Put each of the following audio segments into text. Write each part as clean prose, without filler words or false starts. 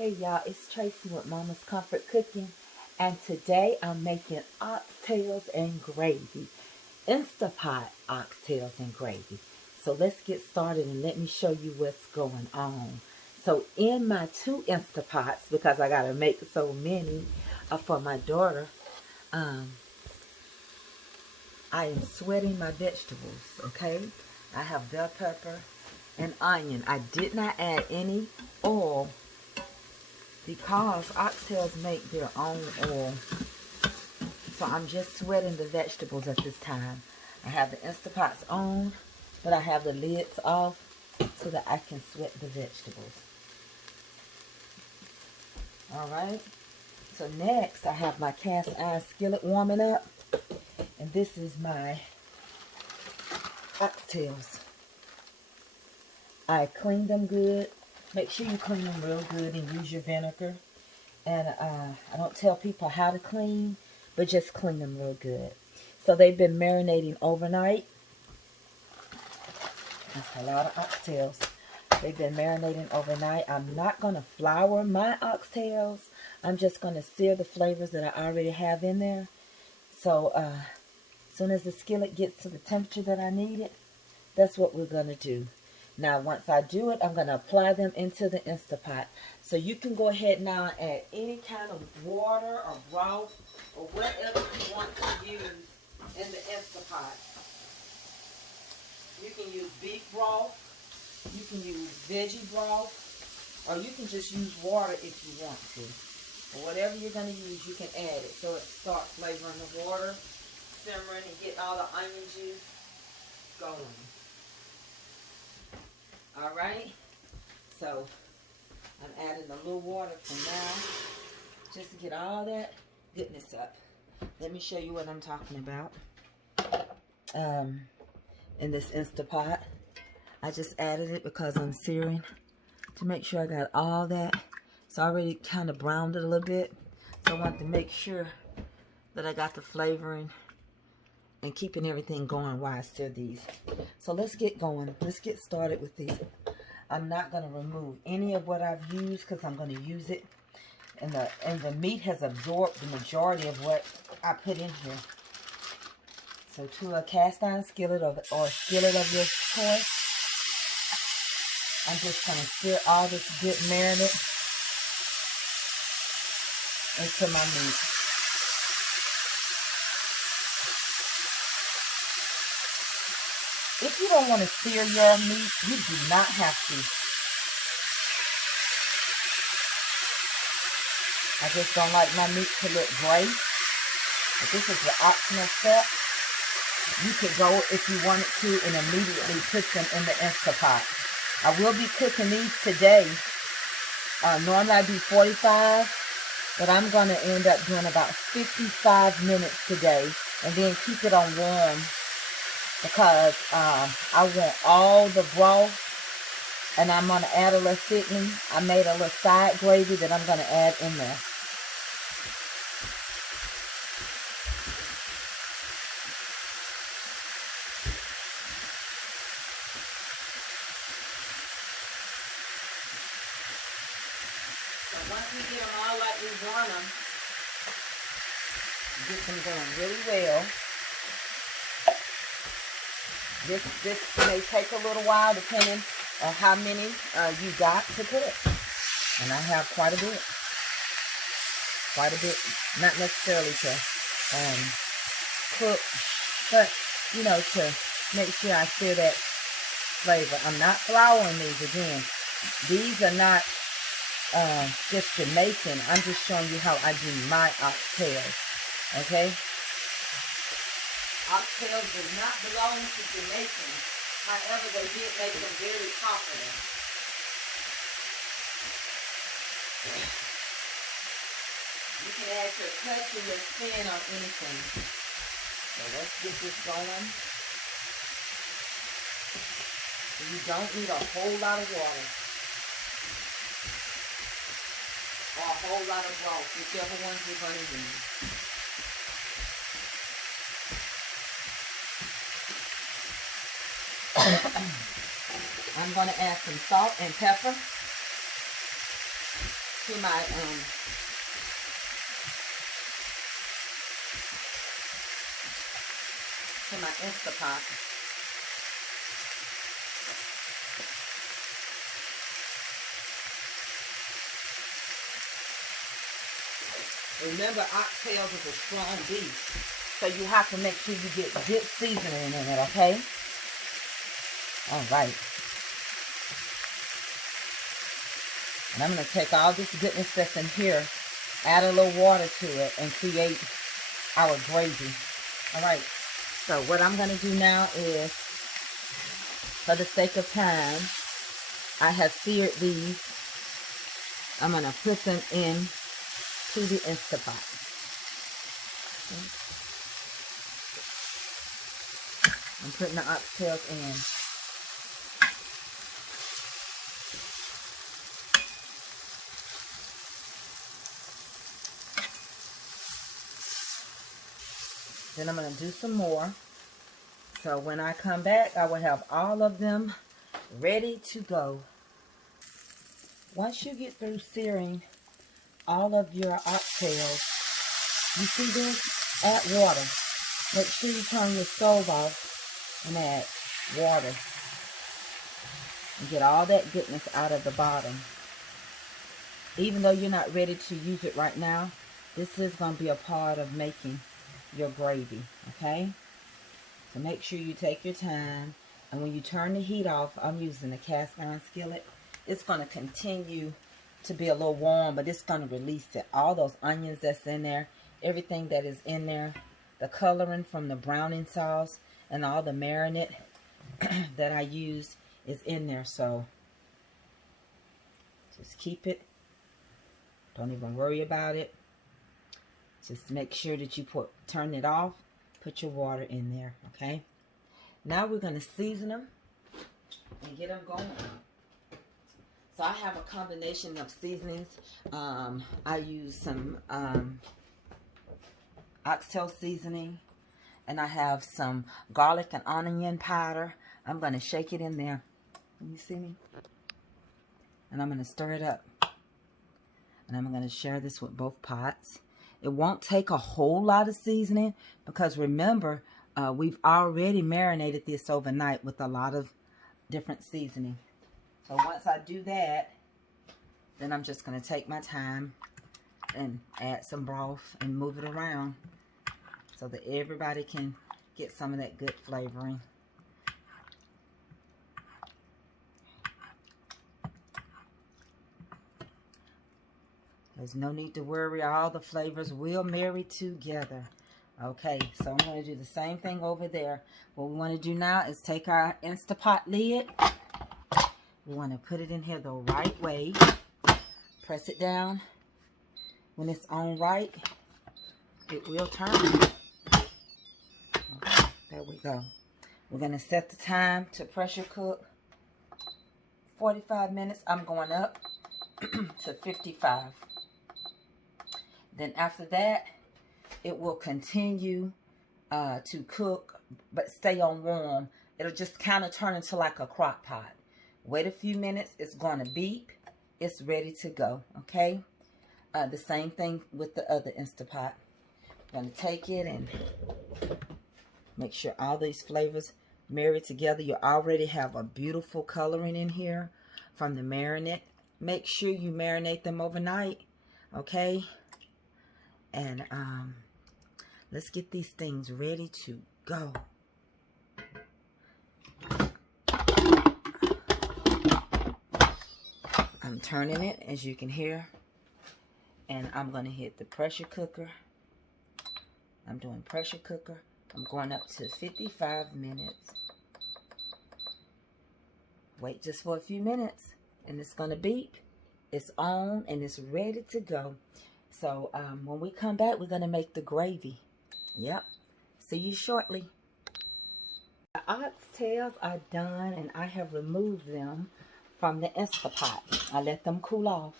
Hey y'all, it's Tracy with Mama's Comfort Cooking, and today I'm making oxtails and gravy. Instapot oxtails and gravy. So let's get started and let me show you what's going on. So in my two Instapots, because I gotta make so many for my daughter, I am sweating my vegetables, okay? I have bell pepper and onion. I did not add any oil because oxtails make their own oil. So I'm just sweating the vegetables at this time. I have the Instapots on, but I have the lids off so that I can sweat the vegetables. Alright, so next I have my cast iron skillet warming up, and this is my oxtails. I cleaned them good. Make sure you clean them real good and use your vinegar. And I don't tell people how to clean, but just clean them real good. So they've been marinating overnight. That's a lot of oxtails. They've been marinating overnight. I'm not going to flour my oxtails. I'm just going to sear the flavors that I already have in there. So as soon as the skillet gets to the temperature that I need it, that's what we're going to do. Now, once I do it, I'm going to apply them into the Instapot. So you can go ahead now and add any kind of water or broth or whatever you want to use in the Instapot. You can use beef broth, you can use veggie broth, or you can just use water if you want to. Or whatever you're going to use, you can add it so it starts flavoring the water, simmering, and getting all the onion juice going. Alright, so I'm adding a little water for now, just to get all that goodness up. Let me show you what I'm talking about. In this Instapot, I just added it because I'm searing to make sure I got all that. It's already kind of browned it a little bit, so I want to make sure that I got the flavoring and keeping everything going while I stir these. So let's get going. Let's get started with these. I'm not going to remove any of what I've used because I'm going to use it. And the meat has absorbed the majority of what I put in here. So to a cast iron skillet or a skillet of your choice, I'm just going to stir all this good marinade into my meat. If you don't want to sear your meat, you do not have to. I just don't like my meat to look gray. But this is the optional step. You could go if you wanted to and immediately put them in the Instapot. I will be cooking these today. Normally I'd do 45, but I'm going to end up doing about 55 minutes today and then keep it on warm. Because I want all the broth, and I'm going to add a little thickening. I made a little side gravy that I'm going to add in there. So once we get them all like we want them, get them going really well. This may take a little while depending on how many you got to cook. And I have quite a bit. Quite a bit. Not necessarily to cook, but, you know, to make sure I stir that flavor. I'm not flouring these again. These are not just Jamaican. I'm just showing you how I do my oxtails. Okay? Oxtails do not belong to Jamaican. However, they did make them very popular. You can add your touch or your spin on anything. So let's get this going. So you don't need a whole lot of water. Or a whole lot of broth, whichever ones you're going to use. I'm going to add some salt and pepper to my Instapot. Remember, oxtails is a strong beef, so you have to make sure you get good seasoning in it, okay? All right. And I'm going to take all this goodness that's in here, add a little water to it, and create our gravy. All right. So what I'm going to do now is, for the sake of time, I have seared these. I'm going to put them in to the Instapot. Okay. I'm putting the oxtails in. Then I'm going to do some more. So when I come back, I will have all of them ready to go. Once you get through searing all of your oxtails, you see this? Add water. Make sure you turn your stove off and add water. And get all that goodness out of the bottom. Even though you're not ready to use it right now, this is going to be a part of making your gravy, okay? So make sure you take your time, and when you turn the heat off, I'm using a cast iron skillet. It's going to continue to be a little warm, but it's going to release it. All those onions that's in there, everything that is in there, the coloring from the browning sauce, and all the marinade that I used is in there. So just keep it. Don't even worry about it. Just make sure that you turn it off, put your water in there, okay? Now we're going to season them and get them going. So I have a combination of seasonings. I use some oxtail seasoning, and I have some garlic and onion powder. I'm going to shake it in there. Can you see me? And I'm going to stir it up. And I'm going to share this with both pots. It won't take a whole lot of seasoning because remember, we've already marinated this overnight with a lot of different seasoning. So once I do that, then I'm just going to take my time and add some broth and move it around so that everybody can get some of that good flavoring. There's no need to worry. All the flavors will marry together. Okay, so I'm going to do the same thing over there. What we want to do now is take our Instapot lid. We want to put it in here the right way. Press it down. When it's on right, it will turn. Okay, there we go. We're going to set the time to pressure cook. 45 minutes. I'm going up to 55. Then after that, it will continue to cook, but stay on warm. It'll just kind of turn into like a crock pot. Wait a few minutes. It's going to beep. It's ready to go, okay? The same thing with the other Instapot. I'm going to take it and make sure all these flavors marry together. You already have a beautiful coloring in here from the marinade. Make sure you marinate them overnight, okay? And let's get these things ready to go. I'm turning it, as you can hear. And I'm going to hit the pressure cooker. I'm doing pressure cooker. I'm going up to 55 minutes. Wait just for a few minutes. And it's going to beep. It's on and it's ready to go. So when we come back, we're going to make the gravy. Yep. See you shortly. The oxtails are done and I have removed them from the Instapot. I let them cool off.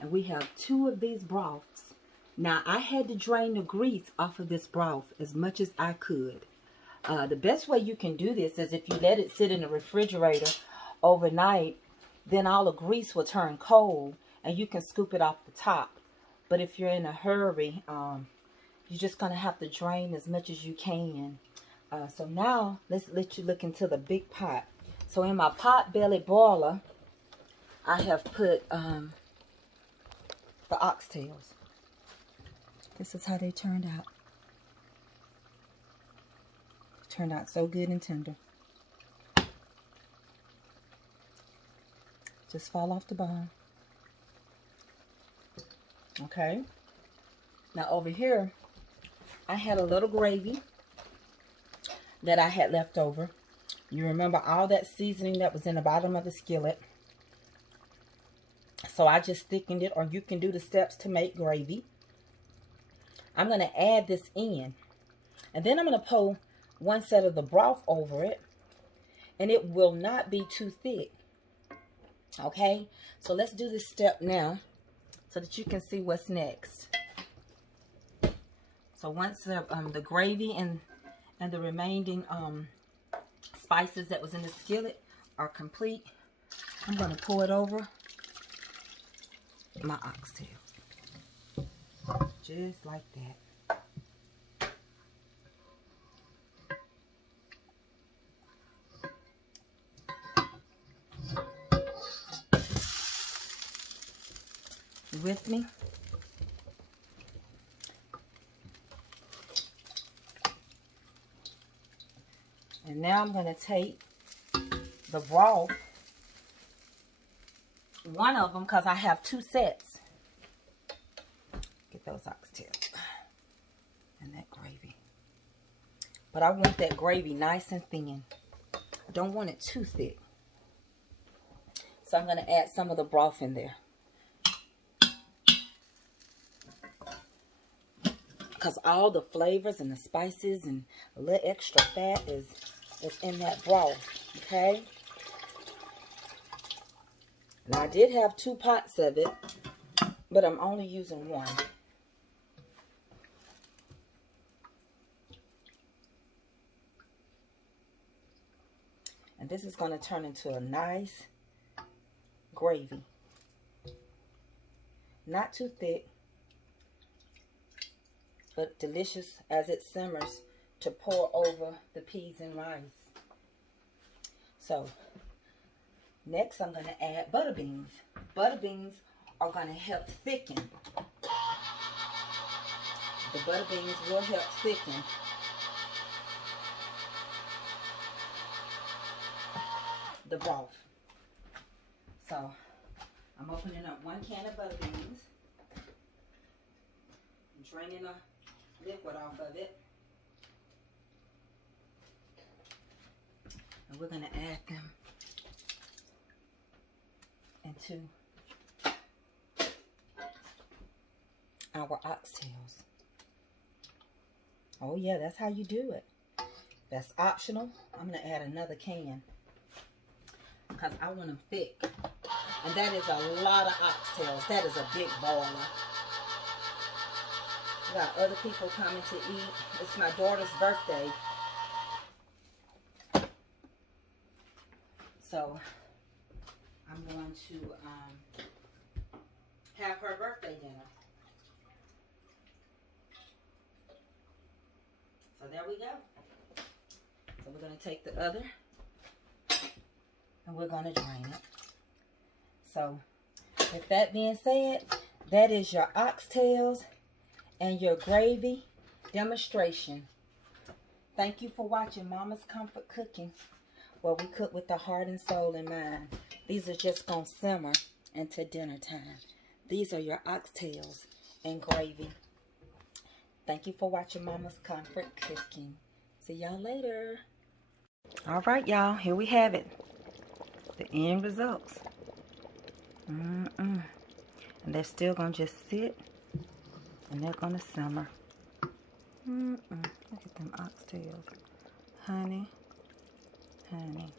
And we have 2 of these broths. Now, I had to drain the grease off of this broth as much as I could. The best way you can do this is if you let it sit in the refrigerator overnight, then all the grease will turn cold and you can scoop it off the top. But if you're in a hurry, you're just going to have to drain as much as you can. So now, let's let you look into the big pot. So in my pot belly boiler, I have put the oxtails. This is how they turned out. Turned out so good and tender. Just fall off the bone. Okay. Now over here, I had a little gravy that I had left over. You remember all that seasoning that was in the bottom of the skillet. So I just thickened it, or you can do the steps to make gravy. I'm going to add this in. And then I'm going to pour one set of the broth over it. And it will not be too thick. Okay? So let's do this step now so that you can see what's next. So once the gravy and the remaining spices that was in the skillet are complete, I'm going to pour it over my oxtails. Just like that. You with me? And now I'm going to take the broth, one of them, because I have two sets. Get those oxtails and that gravy. But I want that gravy nice and thin. I don't want it too thick. So I'm going to add some of the broth in there. Because all the flavors and the spices and a little extra fat is in that broth, okay? Now, I did have 2 pots of it, but I'm only using 1. And this is going to turn into a nice gravy. Not too thick, but delicious as it simmers to pour over the peas and rice. So, next I'm going to add butter beans. Butter beans are going to help thicken. The butter beans will help thicken the broth. So, I'm opening up 1 can of butter beans. I'm draining the liquid off of it. And we're going to add them into our oxtails. Oh yeah, that's how you do it. That's optional. I'm going to add another can because I want them thick. And that is a lot of oxtails. That is a big boiler. We got other people coming to eat. It's my daughter's birthday. So I'm going to have her birthday dinner. So there we go. So we're going to take the other and we're going to drain it. So with that being said, that is your oxtails and your gravy demonstration. Thank you for watching Mama's Comfort Cooking, where we cook with the heart and soul in mind. These are just going to simmer into dinner time. These are your oxtails and gravy. Thank you for watching Mama's Comfort Cooking. See y'all later. All right, y'all. Here we have it. The end results. And they're still going to just sit. And they're going to simmer. Look at them oxtails. Honey. Honey.